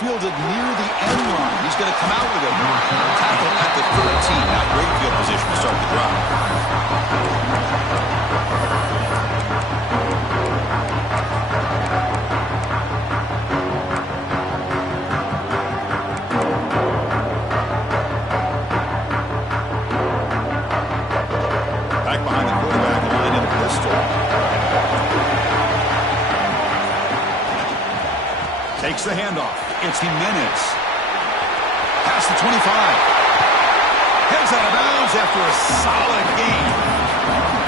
Fielded near the end line. He's going to come out with it. Tackle at the 13. Not great field position to start the drive. Back behind the quarterback line in a pistol. Takes the handoff. It's Jimenez. Past the 25. Heads out of bounds after a solid gain.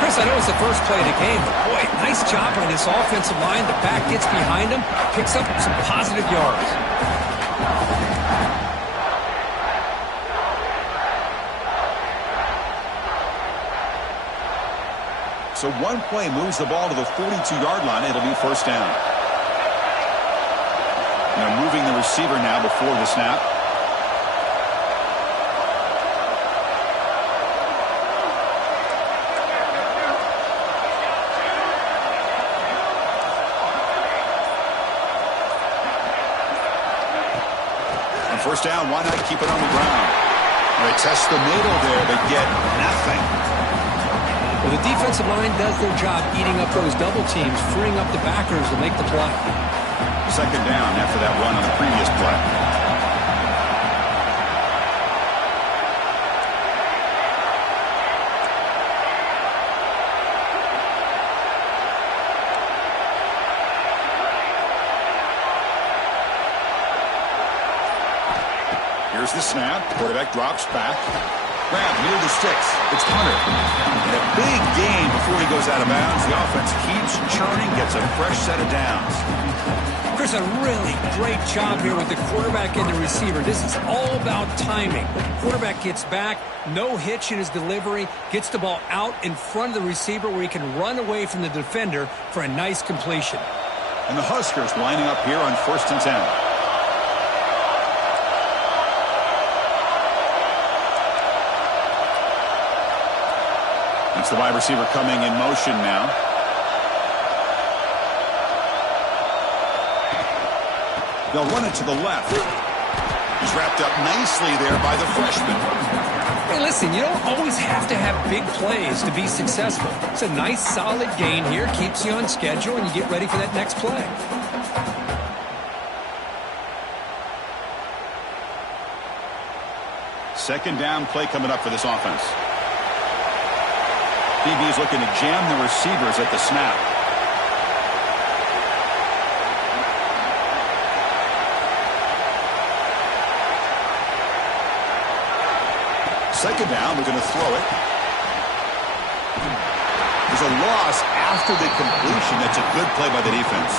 Chris, I know it's the first play of the game, but boy, nice job on this offensive line. The back gets behind him, picks up some positive yards. So one play moves the ball to the 42-yard line. It'll be first down. They're moving the receiver now before the snap. On first down, why not keep it on the ground? They test the middle there, but get nothing. Well, the defensive line does their job eating up those double teams, freeing up the backers to make the play. Second down after that run on the previous play. Here's the snap. Quarterback drops back. Grab near the sticks. It's Hunter. And a big gain before he goes out of bounds. The offense keeps churning, gets a fresh set of downs. Chris, a really great job here with the quarterback and the receiver. This is all about timing. Quarterback gets back, no hitch in his delivery, gets the ball out in front of the receiver where he can run away from the defender for a nice completion. And the Huskers lining up here on 1st and 10. It's the wide receiver coming in motion now. They'll run it to the left. He's wrapped up nicely there by the freshman. Hey, listen, you don't always have to have big plays to be successful. It's a nice, solid gain here. Keeps you on schedule, and you get ready for that next play. Second down play coming up for this offense. DB is looking to jam the receivers at the snap. Second down, we're going to throw it. There's a loss after the completion. That's a good play by the defense.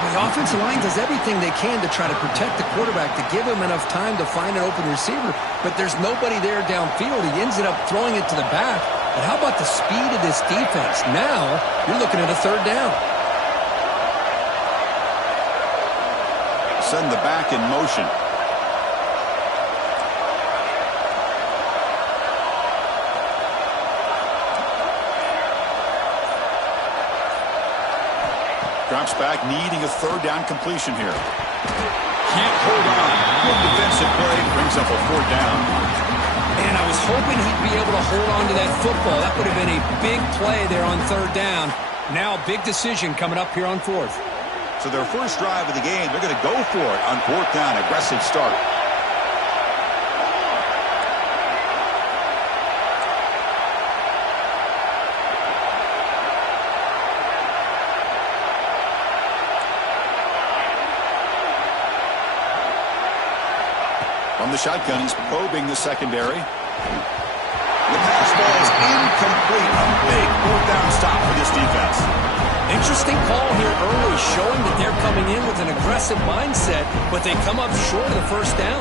Well, the offensive line does everything they can to try to protect the quarterback, to give him enough time to find an open receiver, but there's nobody there downfield. He ends up throwing it to the back. But how about the speed of this defense? Now, you're looking at a third down. Send the back in motion. Drops back, needing a third down completion here. Can't hold on. Good defensive play. Brings up a fourth down. And I was hoping he'd be able to hold on to that football. That would have been a big play there on third down. Now a big decision coming up here on fourth. So their first drive of the game, they're going to go for it on fourth down. Aggressive start. From the shotgun, he's probing the secondary. The pass ball is incomplete. A big fourth down stop for this defense. Interesting call here early, showing that they're coming in with an aggressive mindset, but they come up short of the first down.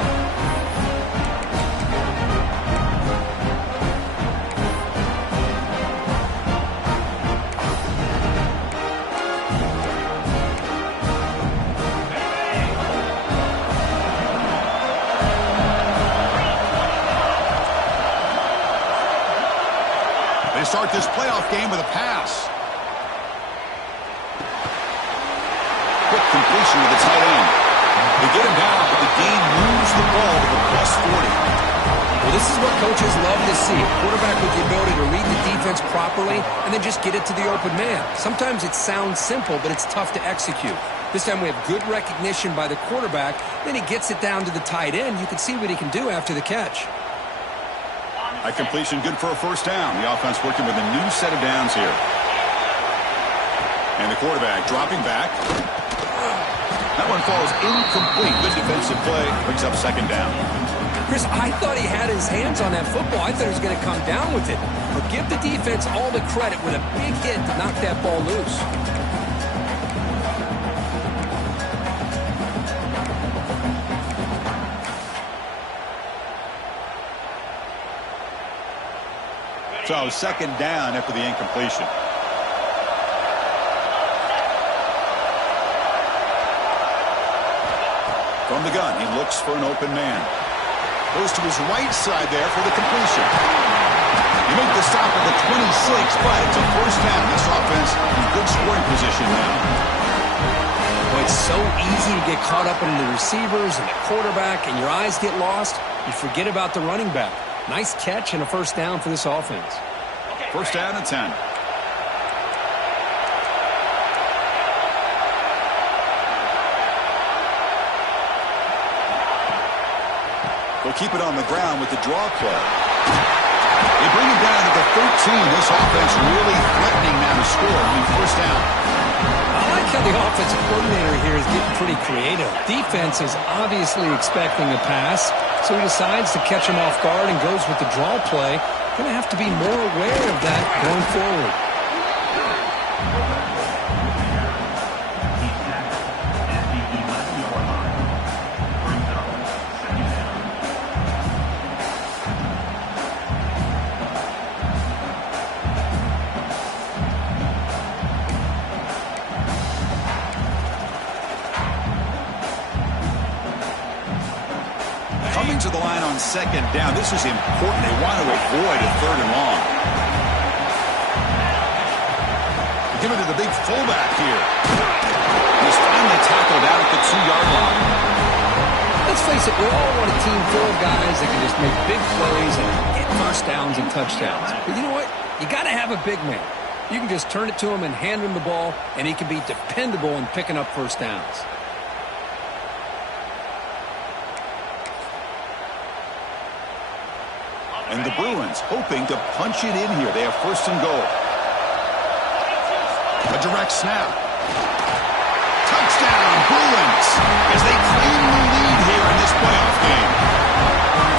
They start this playoff game with a pass. Quick completion to the tight end. They get him down, but the game moves the ball to the +40. Well, this is what coaches love to see. A quarterback with the ability to read the defense properly and then just get it to the open man. Sometimes it sounds simple, but it's tough to execute. This time we have good recognition by the quarterback. Then he gets it down to the tight end. You can see what he can do after the catch. A completion good for a first down. The offense working with a new set of downs here. And the quarterback dropping back. That one falls incomplete. Good defensive play. Brings up second down. Chris, I thought he had his hands on that football. I thought he was going to come down with it. But give the defense all the credit with a big hit to knock that ball loose. So second down after the incompletion. From the gun, he looks for an open man. Goes to his right side there for the completion. You make the stop at the 26, but it's a first down. This offense in good scoring position now. Well, it's so easy to get caught up in the receivers and the quarterback, and your eyes get lost. You forget about the running back. Nice catch and a first down for this offense. First down and 10. They'll keep it on the ground with the draw play. They bring it down to the 13. This offense really threatening now to score. I mean, first down. I like how the offensive coordinator here is getting pretty creative. Defense is obviously expecting a pass, so he decides to catch him off guard and goes with the draw play. Going to have to be more aware of that going forward. Coming to the line on second down. This is important. They want to avoid a third and long. Give it to the big fullback here. He's finally tackled out at the 2-yard line. Let's face it, we all want a team full of guys that can just make big plays and get first downs and touchdowns. But you know what? You got to have a big man. You can just turn it to him and hand him the ball, and he can be dependable in picking up first downs. And the Bruins hoping to punch it in here. They have first and goal. A direct snap. Touchdown, Bruins, as they claim the lead here in this playoff game.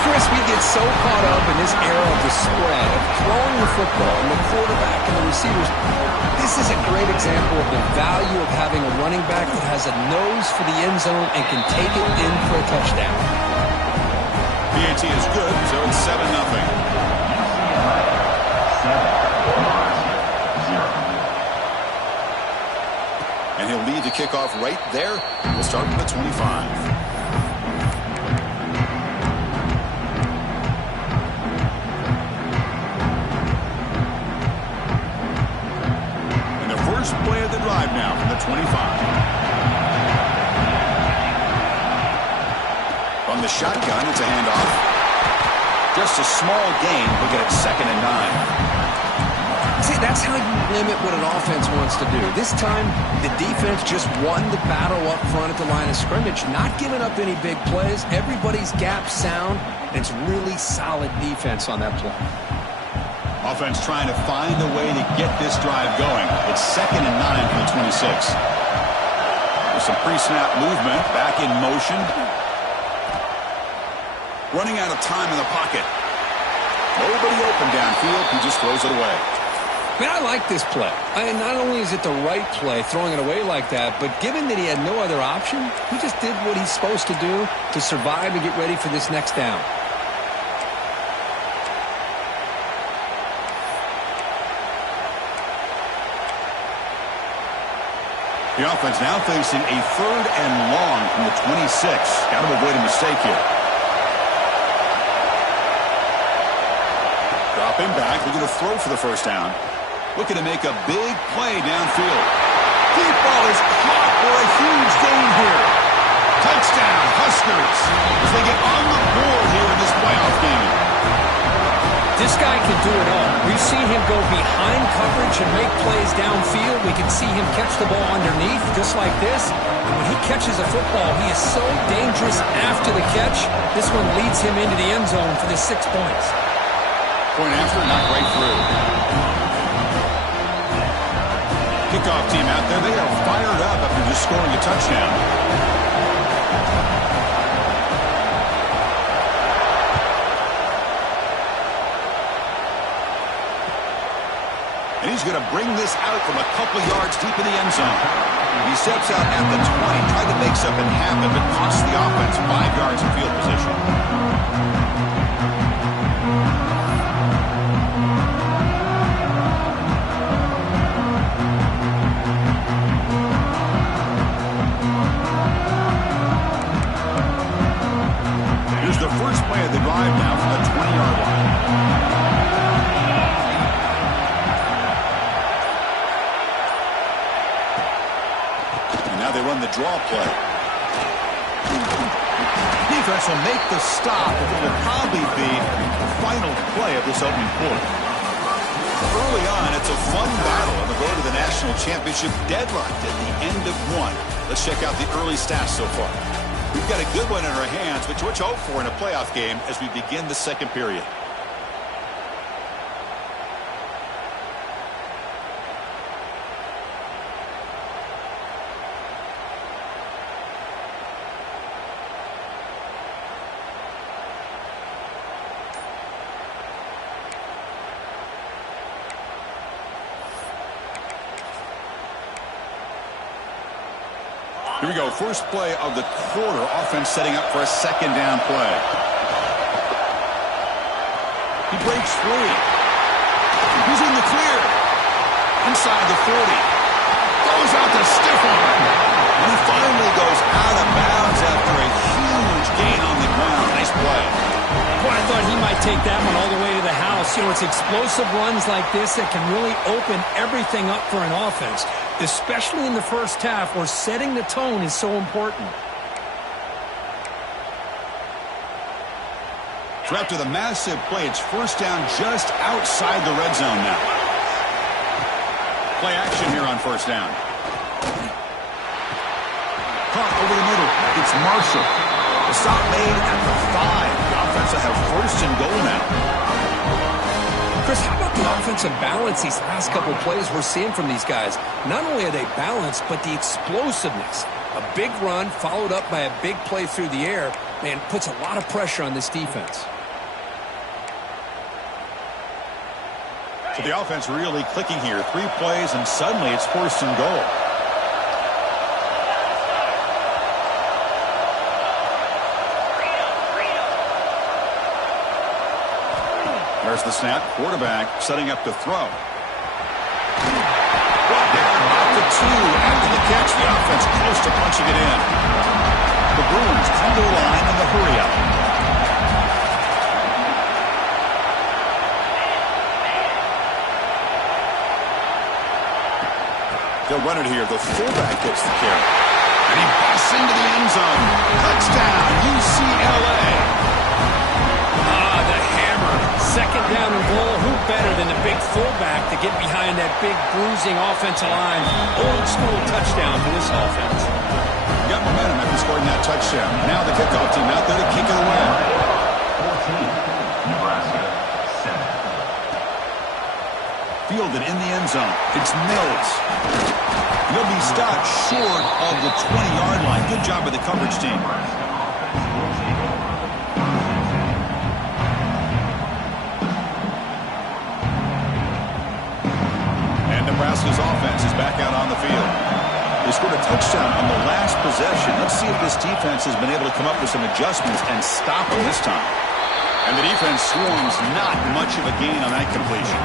Chris, we get so caught up in this era of the spread, of throwing the football and the quarterback and the receivers. This is a great example of the value of having a running back that has a nose for the end zone and can take it in for a touchdown. PAT is good, so it's 7-0. And he'll lead the kickoff right there. We'll start with the 25. And the first play of the drive now from the 25. From the shotgun, it's a handoff. Just a small gain. Look at it, 2nd and 9. See, that's how you limit what an offense wants to do. This time, the defense just won the battle up front at the line of scrimmage, not giving up any big plays. Everybody's gap sound, and it's really solid defense on that play. Offense trying to find a way to get this drive going. It's 2nd and 9 for the 26. There's some pre-snap movement, back in motion. Running out of time in the pocket. Nobody open downfield. He just throws it away. Man, I like this play. Not only is it the right play, throwing it away like that, but given that he had no other option, he just did what he's supposed to do to survive and get ready for this next down. The offense now facing a 3rd and long from the 26. Got to avoid a mistake here. Dropping back, looking to throw for the first down. Looking to make a big play downfield. Deep ball is caught for a huge gain here. Touchdown, This guy can do it all. We've seen him go behind coverage and make plays downfield. We can see him catch the ball underneath, just like this. And when he catches a football, he is so dangerous after the catch. This one leads him into the end zone for the 6 points. Point after, not right through. Kickoff team out there, they are fired up after just scoring a touchdown. And he's going to bring this out from a couple yards deep in the end zone. He steps out at the 20, tried to make something happen, but cost the offense 5 yards in field position. Here's the first play of the drive now from the 20-yard line. Now they run the draw play. Defense will make the stop, and it will probably be the final play of this opening quarter. Early on, it's a fun battle on the road to the national championship, deadlocked at the end of one. Let's check out the early stats so far. We've got a good one in our hands, which we're to hope for in a playoff game as we begin the second period. Here we go, first play of the quarter. Offense setting up for a second down play. He breaks free. He's in the clear. Inside the 40. Goes out to stiff arm. And he finally goes out of bounds after a huge gain on the ground. Nice play. Boy, I thought he might take that one all the way to the house. You know, it's explosive runs like this that can really open everything up for an offense, especially in the first half where setting the tone is so important. So after the massive play, it's first down just outside the red zone now. Play action here on first down. Caught over the middle. It's Marshall. The stop made at the 5. The offense will have first and goal now. Chris, how about the offensive balance these last couple plays we're seeing from these guys? Not only are they balanced, but the explosiveness. A big run followed up by a big play through the air, man, puts a lot of pressure on this defense. So the offense really clicking here. 3 plays, and suddenly it's first and goal. There's the snap. Quarterback setting up to throw. Brought down at the 2. After the catch, the offense close to punching it in. The Bruins come to the line in the hurry-up. They'll run it here. The fullback gets the carry. And he busts into the end zone. Touchdown, UCLA. Second down and goal. Who better than the big fullback to get behind that big bruising offensive line? Old school touchdown for this offense. Got momentum after scoring that touchdown. Now the kickoff team out there to kick it away. 14, Nebraska, 7. Fielded in the end zone. It's Mills. He'll be stopped short of the 20-yard line. Good job by the coverage team. Nebraska's offense is back out on the field. They scored a touchdown on the last possession. Let's see if this defense has been able to come up with some adjustments and stop them this time. And the defense swarms, not much of a gain on that completion.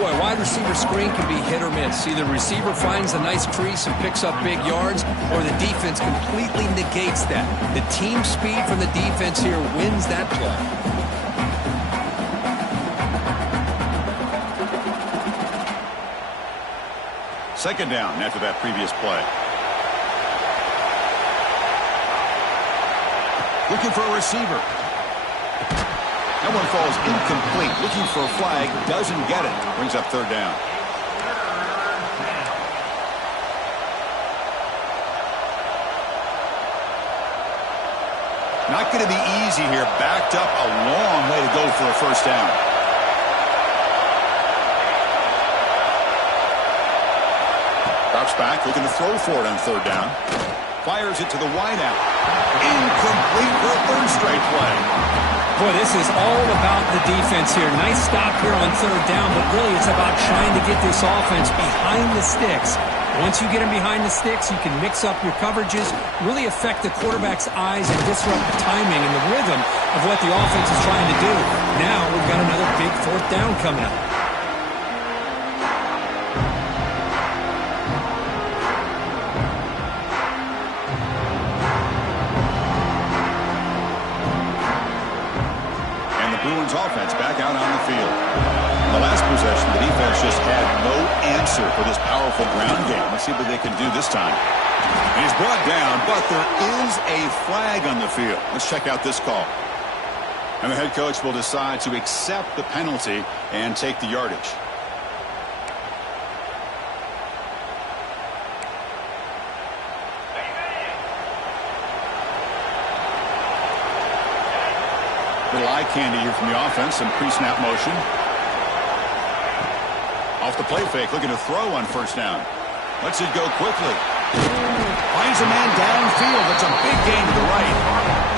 Boy, wide receiver screen can be hit or miss. Either receiver finds a nice crease and picks up big yards, or the defense completely negates that. The team speed from the defense here wins that play. Second down after that previous play. Looking for a receiver. That one falls incomplete. Looking for a flag. Doesn't get it. Brings up third down. Not going to be easy here. Backed up a long way to go for a first down. Drops back, looking to throw for it on third down. Fires it to the wideout. Incomplete for a third straight play. Boy, this is all about the defense here. Nice stop here on third down, but really it's about trying to get this offense behind the sticks. Once you get them behind the sticks, you can mix up your coverages, really affect the quarterback's eyes and disrupt the timing and the rhythm of what the offense is trying to do. Now we've got another big fourth down coming up. And the Bruins offense back out on the field. In the last possession, the defense just had no answer for this powerful ground game. Let's see what they can do this time. He's brought down, but there is a flag on the field. Let's check out this call. And the head coach will decide to accept the penalty and take the yardage. Little eye candy here from the offense. Some pre-snap motion. Off the play fake, looking to throw on first down. Lets it go quickly. Finds a man downfield. That's a big gain to the right.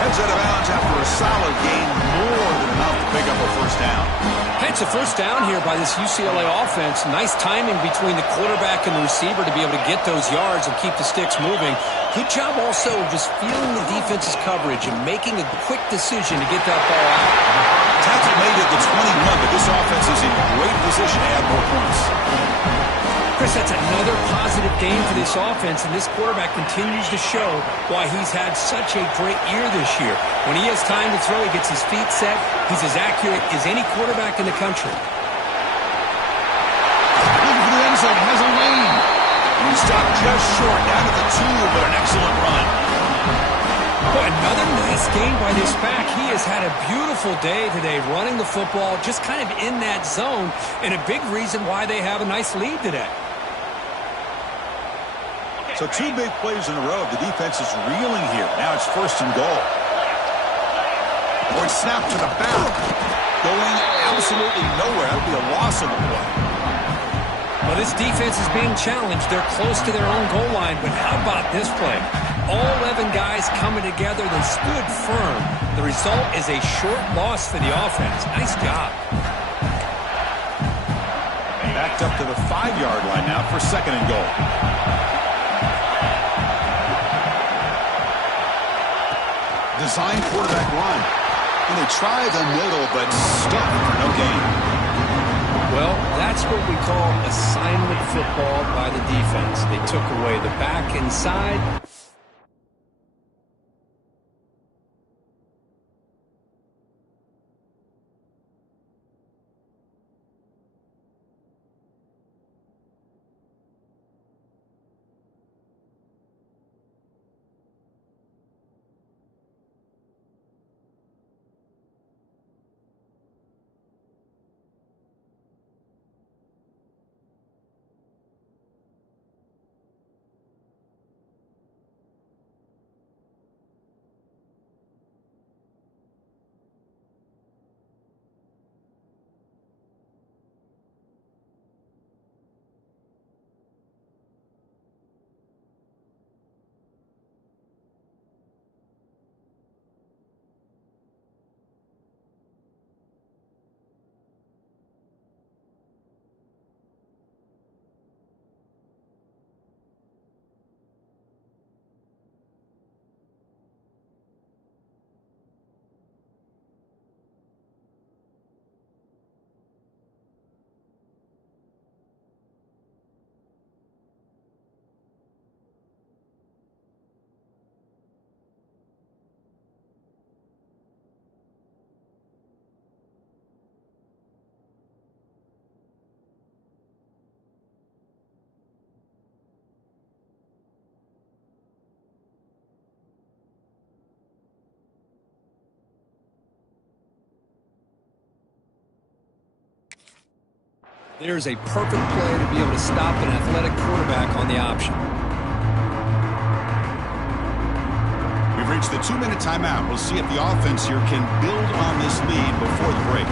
Heads out of bounds after a solid gain, more than enough to pick up a first down. It's a first down here by this UCLA offense. Nice timing between the quarterback and the receiver to be able to get those yards and keep the sticks moving. Good job also just feeling the defense's coverage and making a quick decision to get that ball out. Tackle made at the 21, but this offense is in great position to add more points. Chris, that's another positive game for this offense, and this quarterback continues to show why he's had such a great year this year. When he has time to throw, he gets his feet set. He's as accurate as any quarterback in the country. Looking for the end zone, has a lane. And he stopped just short, down to the 2, but an excellent run. Boy, another nice game by this back. He has had a beautiful day today running the football, just kind of in that zone, and a big reason why they have a nice lead today. So 2 big plays in a row. The defense is reeling here. Now it's first and goal. Or it's snapped to the back. Going absolutely nowhere. That would be a loss of the play. Well, this defense is being challenged. They're close to their own goal line, but how about this play? All 11 guys coming together. They stood firm. The result is a short loss for the offense. Nice job. Backed up to the 5-yard line now for second and goal. Design quarterback run. And they try the middle, but stuck. No gain. Well, that's what we call assignment football by the defense. They took away the back inside. There's a perfect play to be able to stop an athletic quarterback on the option. We've reached the 2-minute timeout. We'll see if the offense here can build on this lead before the break.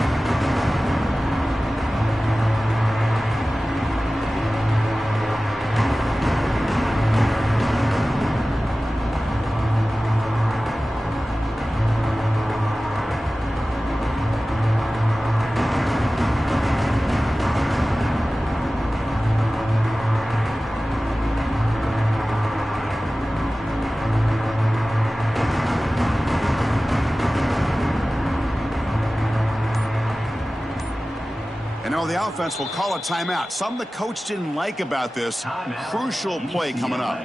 The offense will call a timeout. Something the coach didn't like about this. Crucial play coming up.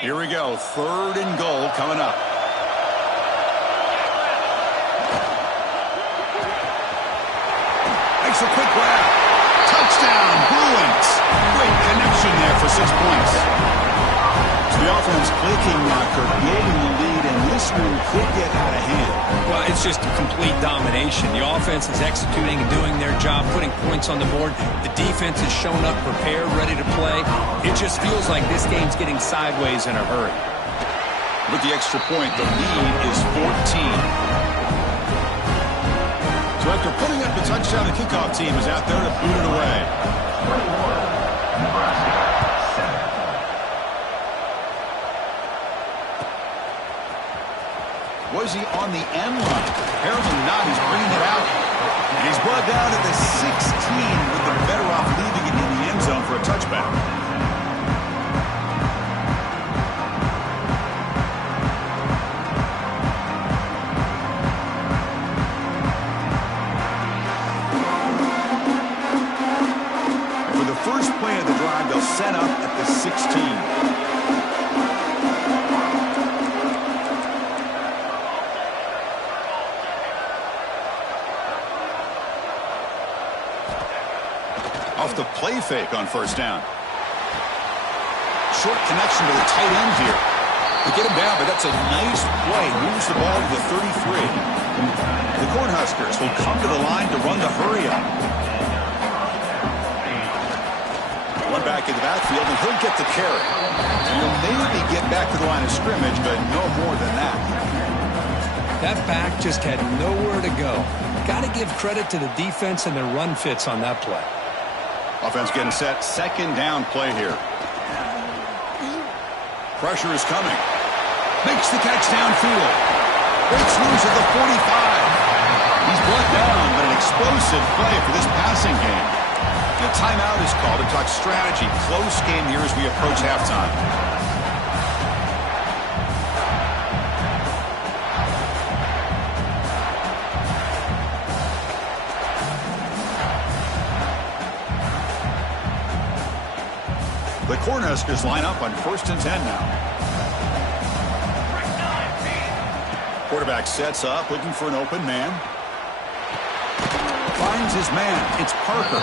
Here we go. 3rd and goal coming up. Makes a quick grab. Touchdown, Bruins. Great connection there for 6 points. So the offense clicking, creating the lead, and this one could get out of hand. Well, it's just a complete domination. The offense is executing and doing their job, putting points on the board. The defense has shown up prepared, ready to play. It just feels like this game's getting sideways in a hurry. With the extra point, the lead is 14. So after putting up the touchdown, the kickoff team is out there to boot it away. Was he on the end line? Apparently not. He's bringing it out. And he's brought down at the 16 with the better off leaving it in the end zone for a touchback. And for the first play of the drive, they'll set up at the 16. Off the play fake on 1st down. Short connection to the tight end here. They get him down, but that's a nice play. Moves the ball to the 33. The Cornhuskers will come to the line to run the hurry up. One back in the backfield, and he'll get the carry. And he'll maybe get back to the line of scrimmage, but no more than that. That back just had nowhere to go. Got to give credit to the defense and their run fits on that play. Offense getting set. 2nd down play here. Pressure is coming. Makes the catch downfield. Breaks loose at the 45. He's brought down, but an explosive play for this passing game. The timeout is called to talk strategy. Close game here as we approach halftime. The Cornhuskers line up on 1st and 10 now. Quarterback sets up, looking for an open man. Finds his man. It's Parker.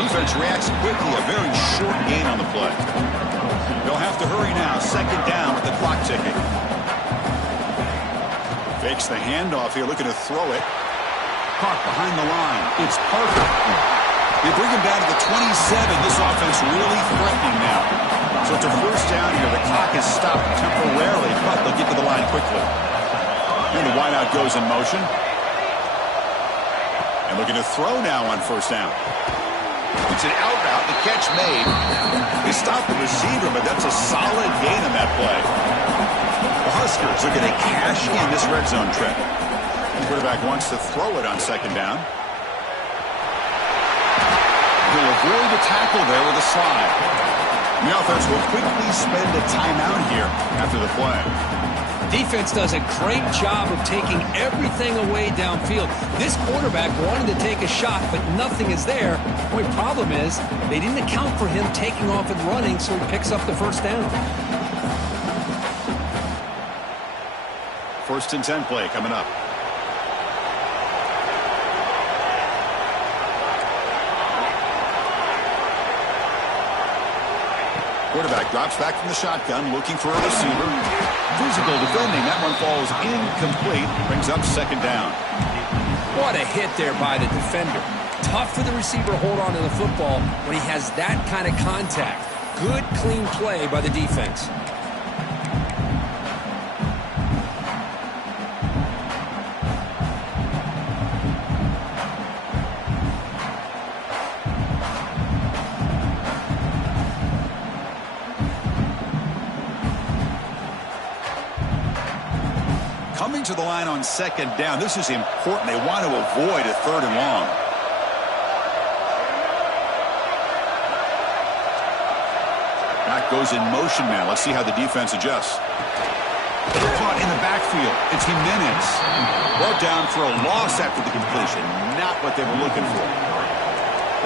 Defense reacts quickly. A very short gain on the play. They'll have to hurry now. 2nd down with the clock ticking. Fakes the handoff here, looking to throw it. Caught behind the line. It's Parker. They bring him down to the 27. This offense really threatening now. So it's a 1st down here. The clock is stopped temporarily, but they'll get to the line quickly. And the wideout goes in motion. And looking to throw now on 1st down. It's an out route. The catch made. They stopped the receiver, but that's a solid gain on that play. The Huskers looking to cash in this red zone trip. The quarterback wants to throw it on 2nd down. He'll avoid the tackle there with a slide. The offense will quickly spend a timeout here after the play. Defense does a great job of taking everything away downfield. This quarterback wanted to take a shot, but nothing is there. The only problem is they didn't account for him taking off and running, so he picks up the 1st down. 1st and 10 play coming up. Quarterback drops back from the shotgun, looking for a receiver. Physical defending. That one falls incomplete. Brings up 2nd down. What a hit there by the defender. tough for the receiver to hold on to the football when he has that kind of contact. Good, clean play by the defense. Coming to the line on second down. This is important. They want to avoid a third and long. Back goes in motion now. Let's see how the defense adjusts. Caught in the backfield. It's Jimenez. Brought down for a loss after the completion. Not what they were looking for.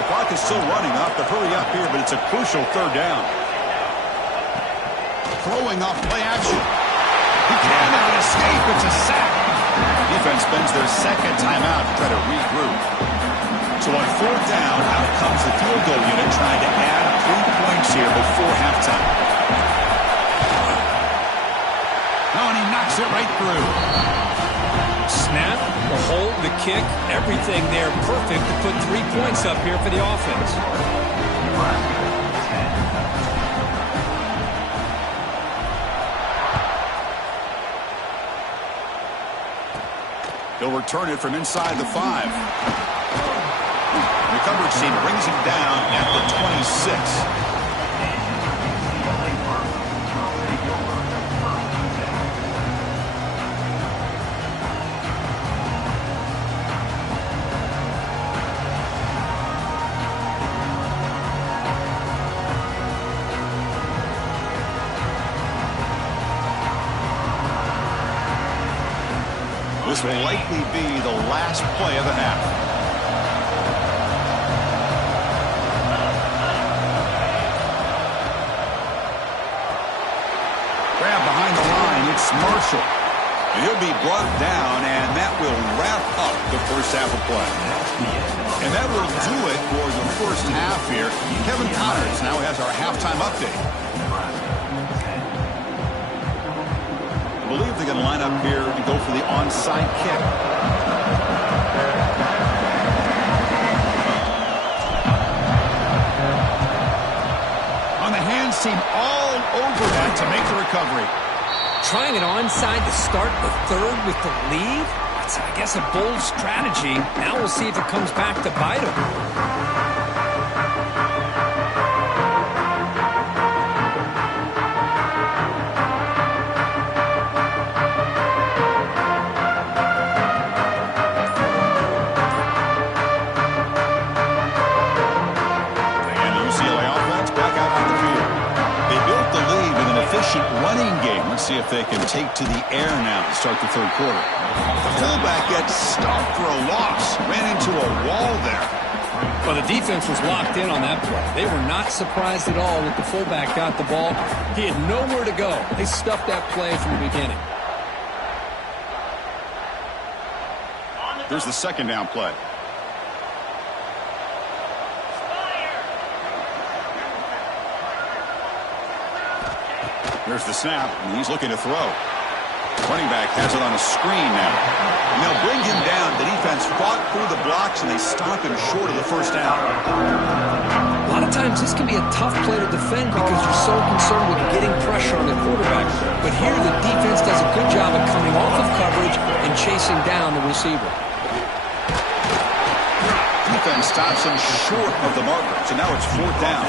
The clock is still running. Off to hurry up here, but it's a crucial third down. Throwing off play action. He cannot escape. It's a sack. Defense spends their second timeout to try to regroup. So on fourth down, out comes the field goal unit trying to add 3 points here before halftime. Oh, and he knocks it right through. Snap, the hold, the kick, everything there perfect to put 3 points up here for the offense. He'll return it from inside the 5. The coverage team brings him down at the 26. This will likely be the last play of the half. Grab behind the line. It's Marshall. He'll be brought down, and that will wrap up the first half of play. And that will do it for the first half here. Kevin Connors now has our halftime update. I believe they're going to line up here and go for the onside kick. On the hands team all over that to make the recovery. Trying it onside to start the third with the lead? That's, I guess, a bold strategy. Now we'll see if it comes back to bite him. Running game. Let's see if they can take to the air now to start the third quarter. The fullback gets stopped for a loss. Ran into a wall there. Well, the defense was locked in on that play. They were not surprised at all that the fullback got the ball. He had nowhere to go. They stuffed that play from the beginning. Here's the second down play. There's the snap, and he's looking to throw. Running back has it on a screen now. And they'll bring him down. The defense fought through the blocks, and they stop him short of the first down. A lot of times this can be a tough play to defend because you're so concerned with getting pressure on the quarterback. But here the defense does a good job of coming off of coverage and chasing down the receiver. Defense stops him short of the marker, so now it's fourth down.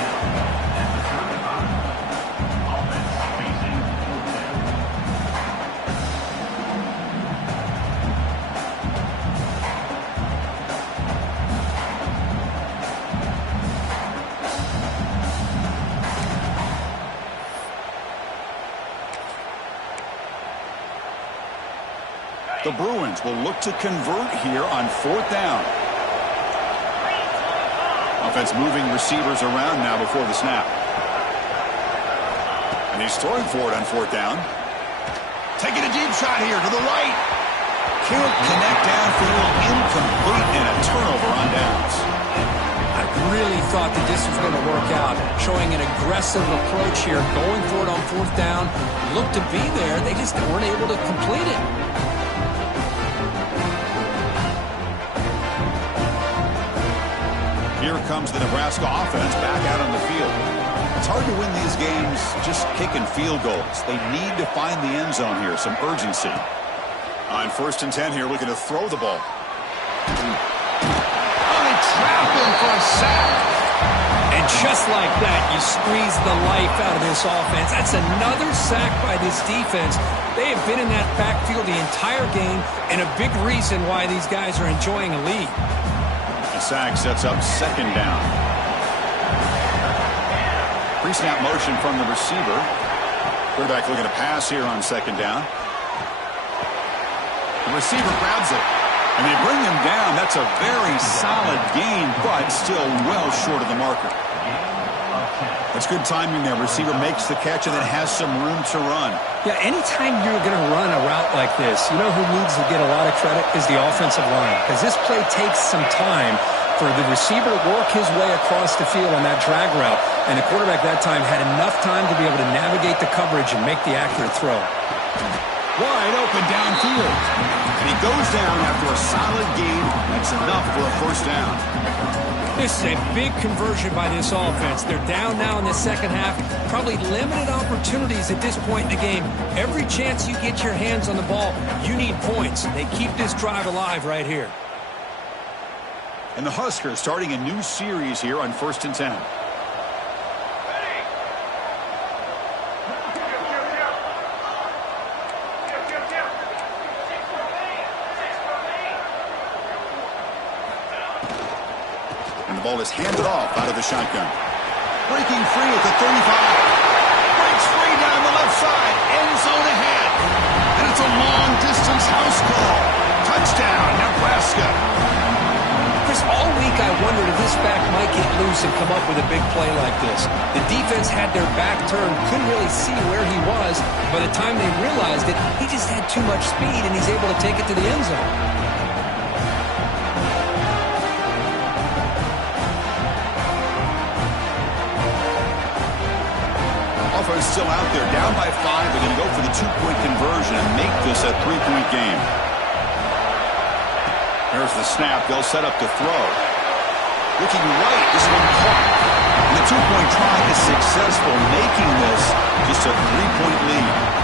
The Bruins will look to convert here on fourth down. Offense moving receivers around now before the snap. And he's throwing for it on fourth down. Taking a deep shot here to the right. Can't connect downfield. Incomplete and a turnover on downs. I really thought that this was going to work out. Showing an aggressive approach here. Going for it on fourth down. Looked to be there. They just weren't able to complete it. here comes the Nebraska offense back out on the field. It's hard to win these games just kicking field goals. They need to find the end zone here, some urgency. On 1st and 10 here, looking to throw the ball. They trap him for a sack. And just like that, you squeeze the life out of this offense. That's another sack by this defense. They have been in that backfield the entire game, and a big reason why these guys are enjoying a lead. The sack sets up 2nd down. Pre-snap motion from the receiver. Quarterback looking to pass here on 2nd down. The receiver grabs it, and they bring him down. That's a very solid gain, but still well short of the marker. That's good timing there. Receiver makes the catch and then has some room to run. Yeah, anytime you're going to run a route like this, you know who needs to get a lot of credit is the offensive line, because this play takes some time for the receiver to work his way across the field on that drag route, and the quarterback that time had enough time to be able to navigate the coverage and make the accurate throw. Wide open downfield. And he goes down after a solid gain. That's enough for a 1st down. This is a big conversion by this offense. They're down now in the 2nd half. Probably limited opportunities at this point in the game. Every chance you get your hands on the ball, you need points. They keep this drive alive right here. And the Huskers starting a new series here on 1st and 10. Ball is handed off out of the shotgun. Breaking free at the 35. Breaks free down the left side. End zone ahead. And it's a long-distance house call. Touchdown, Nebraska. Chris, all week I wondered if this back might get loose and come up with a big play like this. The defense had their back turned, couldn't really see where he was. By the time they realized it, he just had too much speed, and he's able to take it to the end zone. Offense still out there, down by 5. They're going to go for the 2-point conversion and make this a 3-point game. There's the snap. They'll set up to throw. Looking right, this one caught. And the 2-point try is successful, making this just a 3-point lead.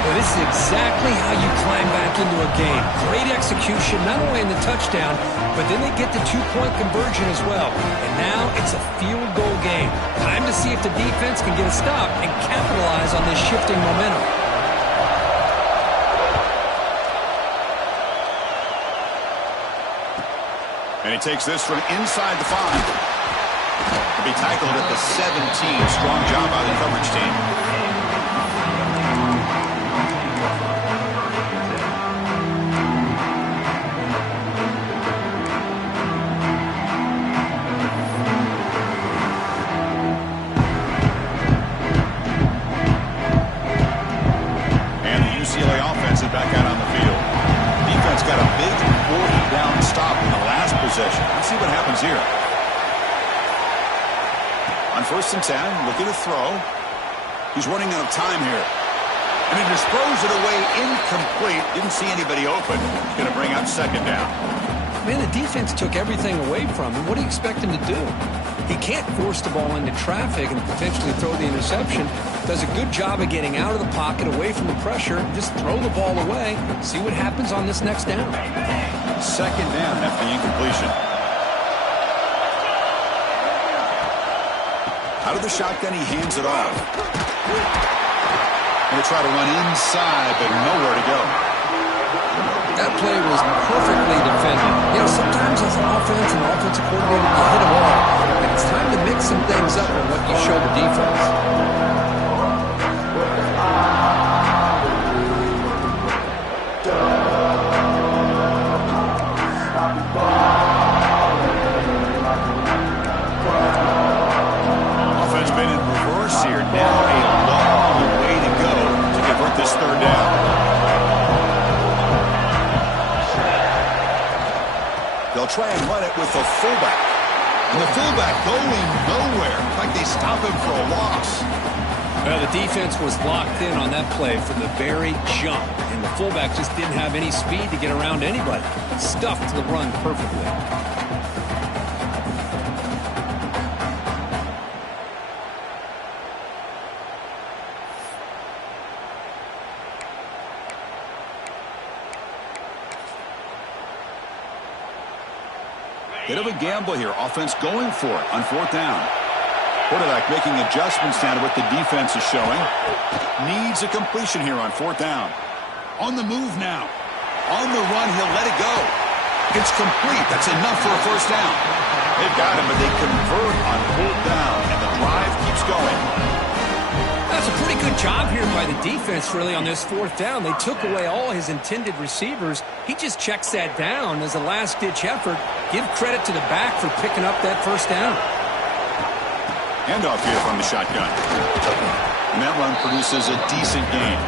Well, this is exactly how you climb back into a game. Great execution, not only in the touchdown, but then they get the 2-point conversion as well. And now it's a field goal game. Time to see if the defense can get a stop and capitalize on this shifting momentum. And he takes this from inside the 5. He'll be tackled at the 17. Strong job by the coverage team. Back out on the field. Defense got a big 40-down stop in the last possession. Let's see what happens here. On 1st and 10, looking to throw. He's running out of time here. And he just throws it away incomplete. Didn't see anybody open. He's going to bring up 2nd down. Man, the defense took everything away from him. What do you expect him to do? He can't force the ball into traffic and potentially throw the interception. Does a good job of getting out of the pocket, away from the pressure, and just throw the ball away. See what happens on this next down. 2nd down after the incompletion. Out of the shotgun, he hands it off. Going to try to run inside, but nowhere to go. That play was perfectly defended. You know, sometimes as an offense and offensive coordinator, you hit a wall. And it's time to mix some things up on what you show the defense. Offense been in reverse here. Now a long way to go to convert this 3rd down. They'll try and run it with the fullback. And the fullback going nowhere. Like they stop him for a loss. Well, the defense was locked in on that play from the very jump. And the fullback just didn't have any speed to get around anybody. Stuffed the run perfectly. Bit of a gamble here. Offense going for it on fourth down. Quarterback making adjustments down to what the defense is showing. Needs a completion here on fourth down. On the move now. On the run, he'll let it go. It's complete. That's enough for a first down. They've got him, but they convert on fourth down, and the drive keeps going. That's a pretty good job here by the defense, really, on this fourth down. They took away all his intended receivers. He just checks that down as a last-ditch effort. Give credit to the back for picking up that first down. Handoff here from the shotgun. And that run produces a decent gain.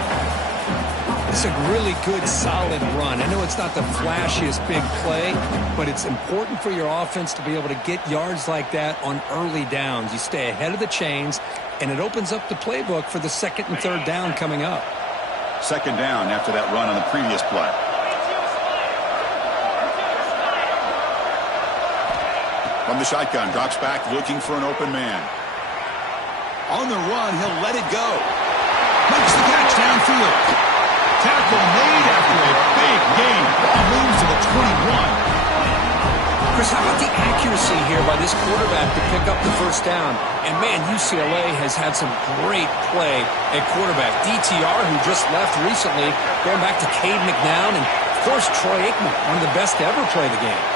It's a really good, solid run. I know it's not the flashiest big play, but it's important for your offense to be able to get yards like that on early downs. You stay ahead of the chains, and it opens up the playbook for the second and third down coming up. Second down after that run on the previous play. From the shotgun, drops back looking for an open man. On the run, he'll let it go. Makes the catch downfield. Tackle made after a big gain. Ball moves to the 21. Chris, how about the accuracy here by this quarterback to pick up the first down? And, man, UCLA has had some great play at quarterback. DTR, who just left recently, going back to Cade McNown, and, of course, Troy Aikman, one of the best to ever play the game.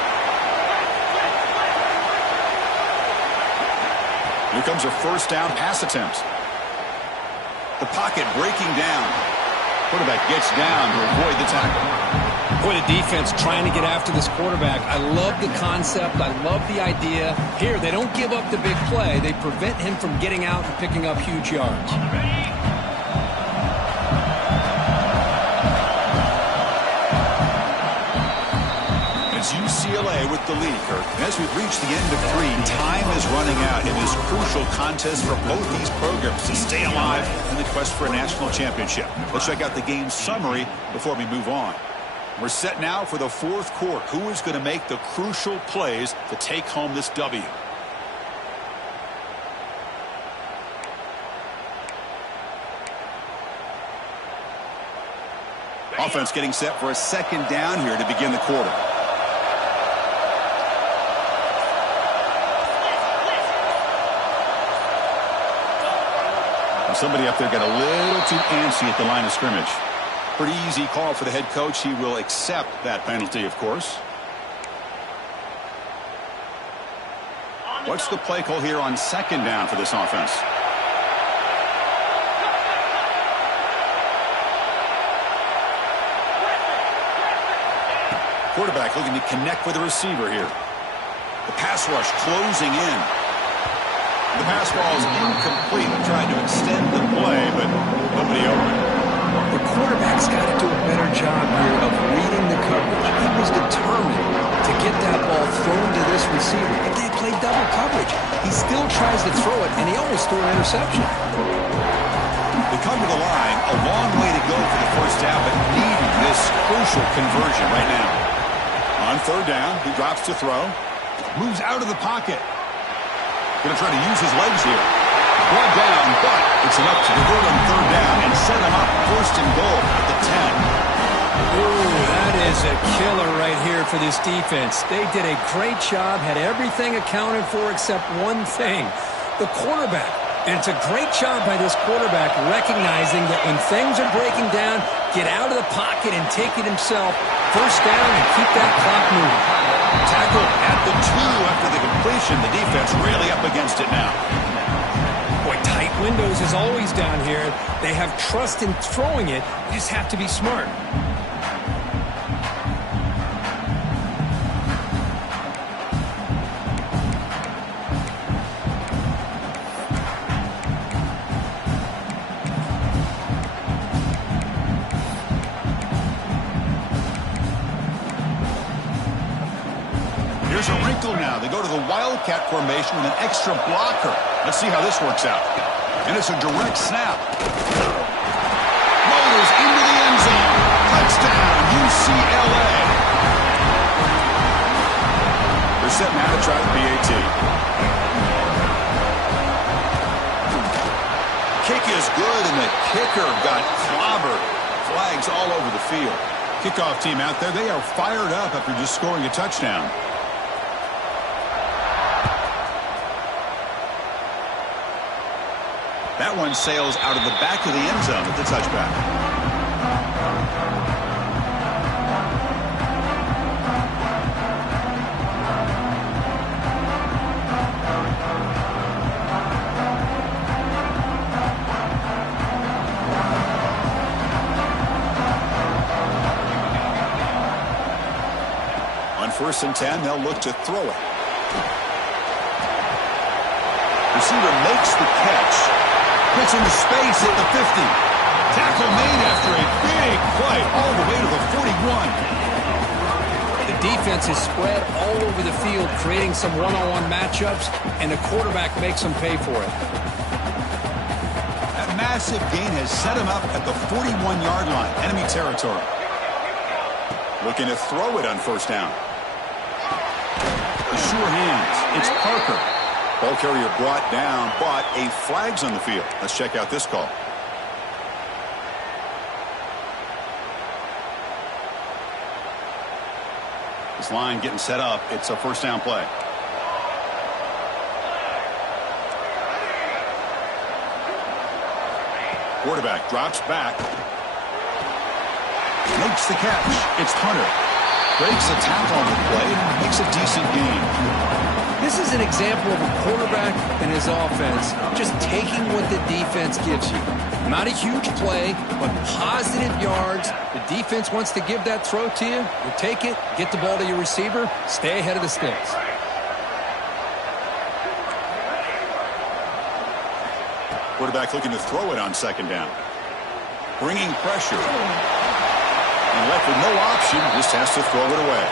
Here comes a first down pass attempt. The pocket breaking down. Quarterback gets down to avoid the tackle. Boy, the defense trying to get after this quarterback. I love the concept. I love the idea. Here, they don't give up the big play. They prevent him from getting out and picking up huge yards. It's UCLA with the lead, Kirk. As we've reached the end of 3, time is running out in this crucial contest for both these programs to stay alive in the quest for a national championship. Let's check out the game summary before we move on. We're set now for the fourth quarter. Who is going to make the crucial plays to take home this W? Offense getting set for a second down here to begin the quarter. Somebody up there got a little too antsy at the line of scrimmage. Pretty easy call for the head coach. He will accept that penalty, of course. What's the play call here on second down for this offense? Quarterback looking to connect with the receiver here. The pass rush closing in. The pass ball is incomplete. Trying to extend the play, but nobody open. The quarterback's got to do a better job here of reading the coverage. He was determined to get that ball thrown to this receiver. If they played double coverage, he still tries to throw it, and he almost threw an interception. They come to the line. A long way to go for the first down, but needing this crucial conversion right now. On third down, he drops to throw. Moves out of the pocket. Going to try to use his legs here. Brought down, but it's enough to convert on third down and set him up first and goal at the 10. Ooh, that is a killer right here for this defense. They did a great job, had everything accounted for except one thing, the quarterback. And it's a great job by this quarterback recognizing that when things are breaking down, get out of the pocket and take it himself. First down and keep that clock moving. Tackle at the 2 after the completion. The defense really up against it now. Boy, tight windows is always down here. They have trust in throwing it. You just have to be smart. Here's a wrinkle now. They go to the Wildcat formation with an extra blocker. Let's see how this works out. And it's a direct snap. Rolls into the end zone. Touchdown, UCLA. They're set now to try the PAT. Kick is good, and the kicker got clobbered. Flags all over the field. Kickoff team out there, they are fired up after just scoring a touchdown. That one sails out of the back of the end zone with the touchback. On 1st and 10, they'll look to throw it. Receiver makes the catch. Gets into space at the 50. Tackle made after a big play all the way to the 41. The defense is spread all over the field, creating some one-on-one matchups, and the quarterback makes them pay for it. That massive gain has set him up at the 41-yard line, enemy territory. Looking to throw it on 1st down. The sure hands. It's Parker. Ball carrier brought down, but a flag's on the field. Let's check out this call. This line getting set up. It's a 1st down play. Quarterback drops back. Makes the catch. It's Hunter. Breaks a tackle on the play and makes a decent gain. This is an example of a quarterback and his offense just taking what the defense gives you. Not a huge play, but positive yards. The defense wants to give that throw to you. You take it, get the ball to your receiver, stay ahead of the sticks. Quarterback looking to throw it on 2nd down. Bringing pressure. And left with no option, just has to throw it away.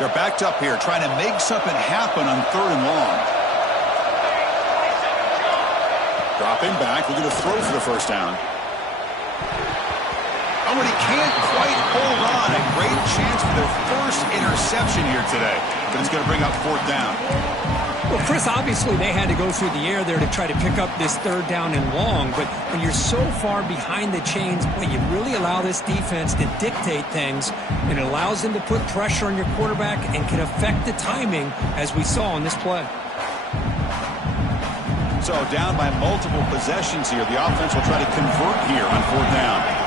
They're backed up here, trying to make something happen on 3rd and long. Dropping back, looking to throw for the 1st down. Oh, and he can't quite hold on. A great chance for their first interception here today, but it's going to bring up 4th down. Well, Chris, obviously they had to go through the air there to try to pick up this 3rd down and long, but when you're so far behind the chains, well, you really allow this defense to dictate things, and it allows them to put pressure on your quarterback and can affect the timing, as we saw on this play. So down by multiple possessions here, the offense will try to convert here on 4th down.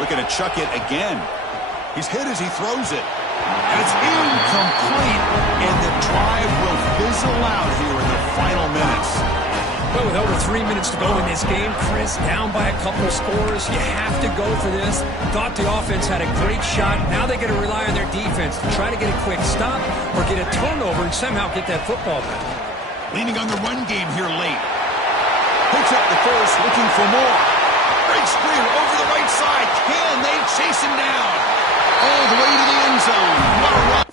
Looking to chuck it again. He's hit as he throws it. And it's incomplete. And the drive will fizzle out here in the final minutes. Well, with over 3 minutes to go in this game, Chris, down by a couple of scores, you have to go for this. Thought the offense had a great shot. Now they got to rely on their defense to try to get a quick stop or get a turnover and somehow get that football back. Leaning on the run game here late. Picks up the first, looking for more. Great screen over the right side. Can they chase him down? All the way to the end zone. What a run.